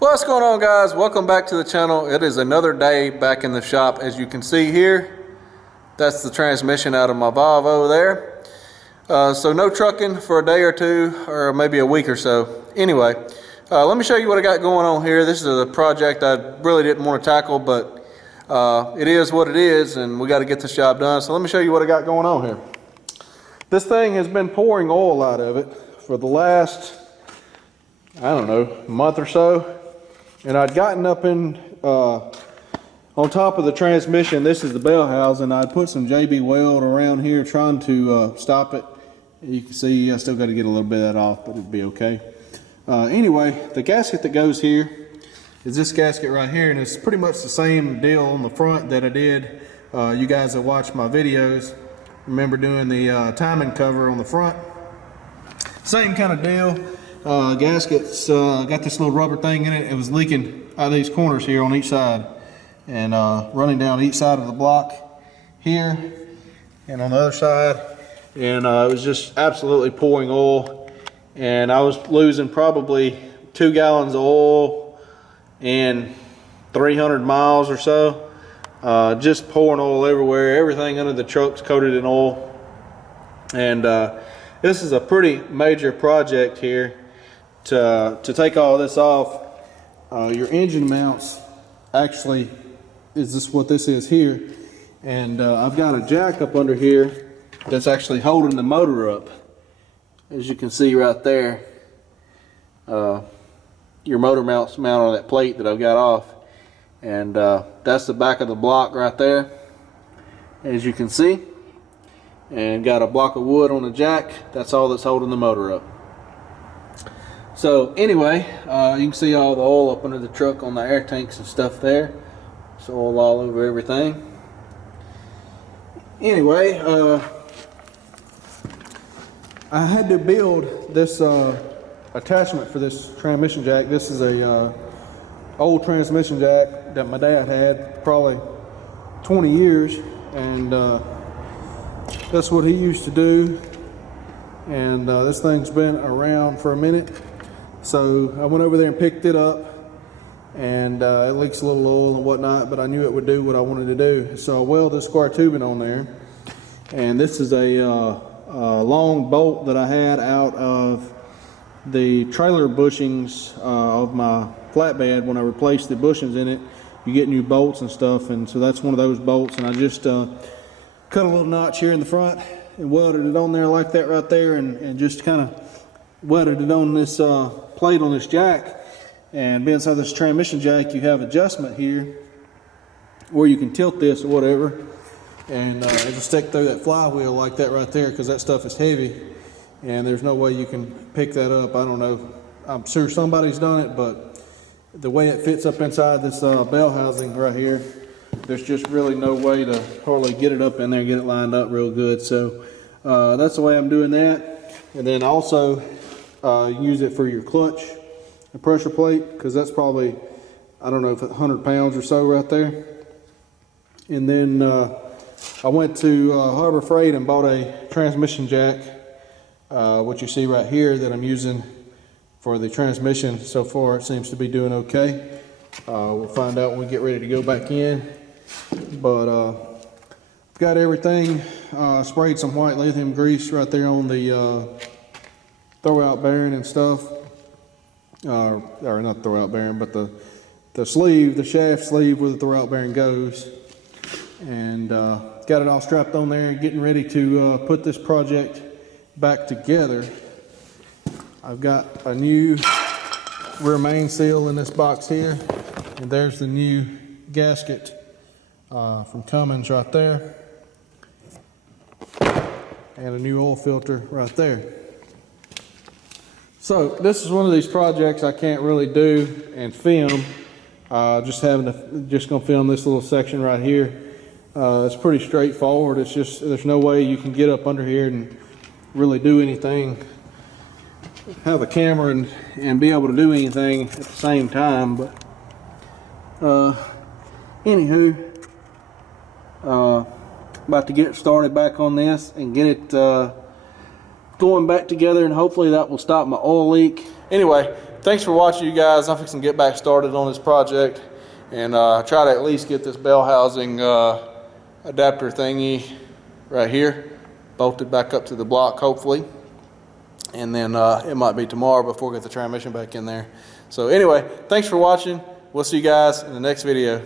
What's going on, guys? Welcome back to the channel. It is another day back in the shop. As you can see here, that's the transmission out of my Volvo there. So no trucking for a day or two, or maybe a week or so. Anyway, let me show you what I got going on here. This is a project I really didn't want to tackle, but it is what it is, and we got to get this job done. So let me show you what I got going on here. This thing has been pouring oil out of it for the last, I don't know, month or so. And I'd gotten up in on top of the transmission. This is the bell housing. I'd put some JB weld around here trying to stop it. You can see I still got to get a little bit of that off, but it'd be okay. Anyway, the gasket that goes here is this gasket right here, and it's pretty much the same deal on the front that I did. You guys that watch my videos remember doing the timing cover on the front. Same kind of deal. Gasket's got this little rubber thing in it. It was leaking out of these corners here on each side, and running down each side of the block here and on the other side, and it was just absolutely pouring oil, and I was losing probably 2 gallons of oil and 300 miles or so, just pouring oil everywhere. Everything under the truck's coated in oil, and this is a pretty major project here. To take all this off, your engine mounts actually is this what this is here, and I've got a jack up under here that's actually holding the motor up, as you can see right there. Your motor mounts mount on that plate that I've got off, and that's the back of the block right there, as you can see, and got a block of wood on the jack. That's all that's holding the motor up. So anyway, you can see all the oil up under the truck on the air tanks and stuff there. It's oil all over everything. Anyway, I had to build this attachment for this transmission jack. This is a old transmission jack that my dad had probably 20 years, and that's what he used to do. And this thing's been around for a minute. So I went over there and picked it up, and it leaks a little oil and whatnot, but I knew it would do what I wanted to do. So I welded this square tubing on there, and this is a long bolt that I had out of the trailer bushings of my flatbed. When I replaced the bushings in it, you get new bolts and stuff, and so that's one of those bolts, and I just cut a little notch here in the front and welded it on there like that right there, and just kind of welded it on this plate on this jack. And being inside this transmission jack, you have adjustment here where you can tilt this or whatever, and it'll stick through that flywheel like that right there, because that stuff is heavy and there's no way you can pick that up. I don't know, I'm sure somebody's done it, but the way it fits up inside this bell housing right here, there's just really no way to hardly get it up in there and get it lined up real good. So that's the way I'm doing that. And then also use it for your clutch and pressure plate, because that's probably, I don't know, if 100 pounds or so right there. And then I went to Harbor Freight and bought a transmission jack, what you see right here that I'm using for the transmission. So far it seems to be doing okay. We'll find out when we get ready to go back in. But got everything sprayed some white lithium grease right there on the throwout bearing and stuff, or not throwout bearing, but the sleeve, the shaft sleeve where the throwout bearing goes, and got it all strapped on there, getting ready to put this project back together. I've got a new rear main seal in this box here, and there's the new gasket from Cummins right there, and a new oil filter right there. So this is one of these projects I can't really do and film. Just gonna film this little section right here. It's pretty straightforward. It's just, there's no way you can get up under here and really do anything, have a camera and be able to do anything at the same time. But anywho, about to get started back on this and get it going back together, and hopefully that will stop my oil leak. Anyway, thanks for watching, you guys. I'm fixing to get back started on this project and try to at least get this bell housing adapter thingy right here bolted back up to the block, hopefully. And then it might be tomorrow before we get the transmission back in there. So anyway, thanks for watching. We'll see you guys in the next video.